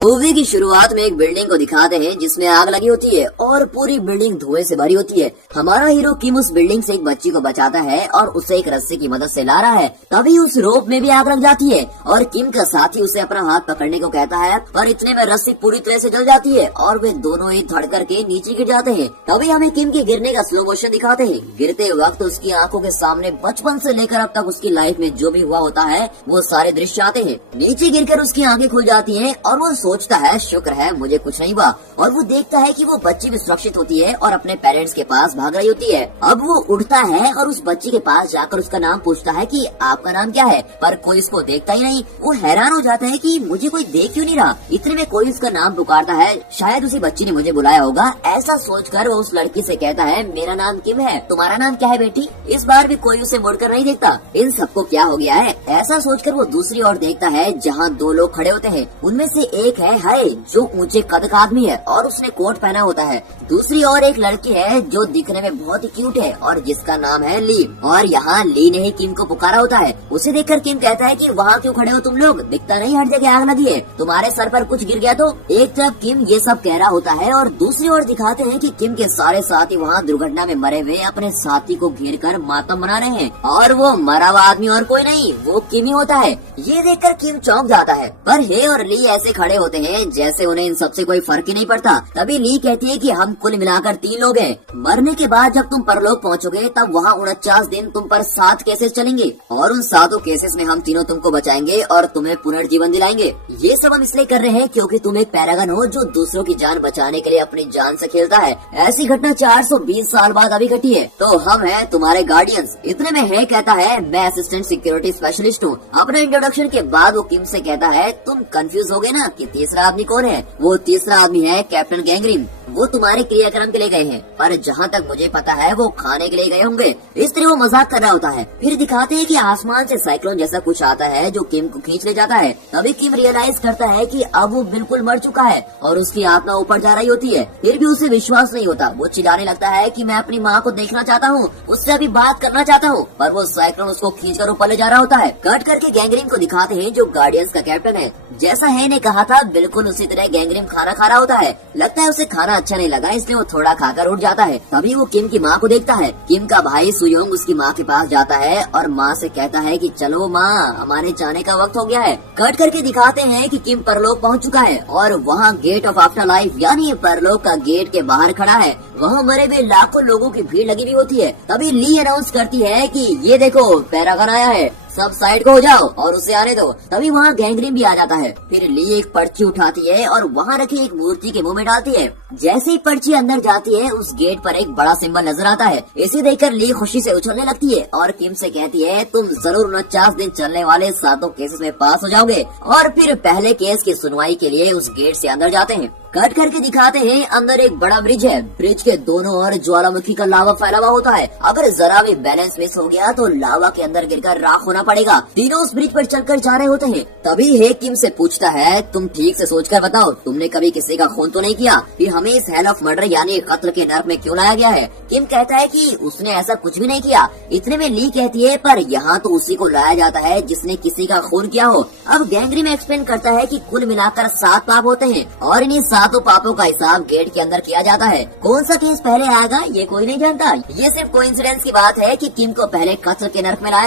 Movie की शुरुआत में एक बिल्डिंग को दिखाते हैं जिसमें आग लगी होती है और पूरी बिल्डिंग धुएं से भरी होती है। हमारा हीरो किम उस बिल्डिंग से एक बच्ची को बचाता है और उसे एक रस्सी की मदद से ला रहा है। तभी उस रोप में भी आग लग जाती है और किम का साथी उसे अपना हाथ पकड़ने को कहता है, पर इतने में रस्सी पूरी तरह से जल जाती है और वे दोनों ही धड़ करके नीचे गिर जाते हैं। तभी हमें किम के गिरने का स्लो मोशन दिखाते हैं। गिरते वक्त उसकी आंखों के सामने बचपन से लेकर अब तक उसकी लाइफ में जो भी हुआ होता है वो सारे दृश्य आते हैं। नीचे गिरकर उसकी आंखें खुल जाती हैं और वो सोचता है शुक्र है मुझे कुछ नहीं हुआ, और वो देखता है कि वो बच्ची भी सुरक्षित होती है और अपने पेरेंट्स के पास भाग रही होती है। अब वो उठता है और उस बच्ची के पास जाकर उसका नाम पूछता है कि आपका नाम क्या है, पर कोई इसको देखता ही नहीं। वो हैरान हो जाता है कि मुझे कोई देख क्यों नहीं रहा। इतने में कोई उसका नाम पुकारता है, शायद उसी बच्ची ने मुझे बुलाया होगा। ऐसा सोचकर वो उस लड़की से कहता है, मेरा नाम किम है, तुम्हारा नाम क्या है बेटी। इस बार भी कोई उसे मुड़कर नहीं देखता। इन सबको क्या हो गया है, ऐसा सोचकर वो दूसरी ओर देखता है जहाँ दो लोग खड़े होते हैं। उनमें से एक है हरे जो ऊंचे कद का आदमी है और उसने कोट पहना होता है। दूसरी ओर एक लड़की है जो दिखने में बहुत ही क्यूट है और जिसका नाम है ली। और यहाँ ली ने ही किम को पुकारा होता है। उसे देखकर किम कहता है कि वहाँ क्यों खड़े हो तुम लोग, दिखता नहीं हर जगह आग लगी है, तुम्हारे सर पर कुछ गिर गया तो। एक तरफ किम ये सब कह रहा होता है और दूसरी ओर दिखाते हैं कि किम के सारे साथी वहाँ दुर्घटना में मरे हुए अपने साथी को घेर कर मातम मना रहे हैं और वो मरा हुआ आदमी और कोई नहीं, वो किम ही होता है। ये देखकर किम चौंक जाता है, पर हे और ली ऐसे खड़े होते हैं जैसे उन्हें इन सबसे कोई फर्क ही नहीं पड़ता। तभी ली कहती है कि हम कुल मिलाकर 3 लोग हैं। मरने के बाद जब तुम परलोक पहुंचोगे तब वहाँ 49 दिन तुम पर 7 केसेस चलेंगे और उन 7 केसेस में हम तीनों तुमको बचाएंगे और तुम्हें पुनर्जीवन दिलाएंगे। ये सब हम इसलिए कर रहे हैं क्योंकि तुम एक पैरागन हो जो दूसरों की जान बचाने के लिए अपनी जान से खेलता है। ऐसी घटना 420 साल बाद अभी घटी है, तो हम हैं तुम्हारे गार्डियंस। इतने में है कहता है, मैं असिस्टेंट सिक्योरिटी स्पेशलिस्ट हूँ। अपने इंट्रोडक्शन के बाद वो किम से कहता है, तुम कंफ्यूज हो गए ना कि तीसरा आदमी कौन है। वो तीसरा आदमी है कैप्टन गैंगरिन। वो तुम्हारे क्रियाक्रम के लिए गए हैं, पर जहाँ तक मुझे पता है वो खाने के लिए गए होंगे। इस तरह वो मजाक कर रहा होता है। फिर दिखाते हैं कि आसमान से साइक्लोन जैसा कुछ आता है जो किम को खींच ले जाता है। तभी किम रियलाइज करता है कि अब वो बिल्कुल मर चुका है और उसकी आत्मा ऊपर जा रही होती है। फिर भी उसे विश्वास नहीं होता। वो चिल्लाने लगता है कि मैं अपनी माँ को देखना चाहता हूँ, उससे अभी बात करना चाहता हूँ, पर वो साइक्लोन उसको खींच कर ऊपर ले जा रहा होता है। कट करके गैंगरिन को दिखाते हैं जो गार्डियंस का कैप्टन है। जैसा है ने कहा था बिल्कुल उसी तरह गैंगरिन खाना खा रहा होता है। लगता है उसे खाना अच्छा नहीं लगा इसलिए वो थोड़ा खाकर उठ जाता है। तभी वो किम की माँ को देखता है। किम का भाई सुयोंग उसकी माँ के पास जाता है और माँ से कहता है कि चलो माँ, हमारे जाने का वक्त हो गया है। कट करके दिखाते हैं कि किम परलोक पहुँच चुका है और वहाँ गेट ऑफ आफ्टर लाइफ यानी परलोक का गेट के बाहर खड़ा है। वहाँ मरे हुए लाखों लोगों की भीड़ लगी हुई होती है। तभी ली अनाउंस करती है कि ये देखो पैरागन आया है, सब साइड को हो जाओ और उसे आने दो। तभी वहाँ गैंगरिन भी आ जाता है। फिर ली एक पर्ची उठाती है और वहाँ रखी एक मूर्ति के मुंह में डालती है। जैसे ही पर्ची अंदर जाती है उस गेट पर एक बड़ा सिंबल नजर आता है। इसे देखकर ली खुशी से उछलने लगती है और किम से कहती है, तुम जरूर 49 दिन चलने वाले 7 केसेस में पास हो जाओगे। और फिर पहले केस की सुनवाई के लिए उस गेट से अंदर जाते हैं। कट करके दिखाते हैं अंदर एक बड़ा ब्रिज है। ब्रिज के दोनों ओर ज्वालामुखी का लावा फैला हुआ होता है। अगर जरा भी बैलेंस मिस हो गया तो लावा के अंदर गिरकर राख होना पड़ेगा। तीनों उस ब्रिज पर चलकर जा रहे होते हैं। तभी हे किम से पूछता है, तुम ठीक से सोचकर बताओ, तुमने कभी किसी का खून तो नहीं किया, फिर हमें इस हेल ऑफ मर्डर यानी कत्ल के नर्क में क्यों लाया गया है। किम कहता है कि उसने ऐसा कुछ भी नहीं किया। इतने में ली कहती है, पर यहाँ तो उसी को लाया जाता है जिसने किसी का खून किया हो। अब गैंगरिन में एक्सप्लेन करता है कि कुल मिलाकर 7 पाप होते हैं और इन्हीं 7 पापों का हिसाब गेट के अंदर किया जाता है। कौन सा केस पहले आएगा ये कोई नहीं जानता। ये सिर्फ कोइंसिडेंस की बात है कि किम को पहले कत्ल के नर्क में लाया गया।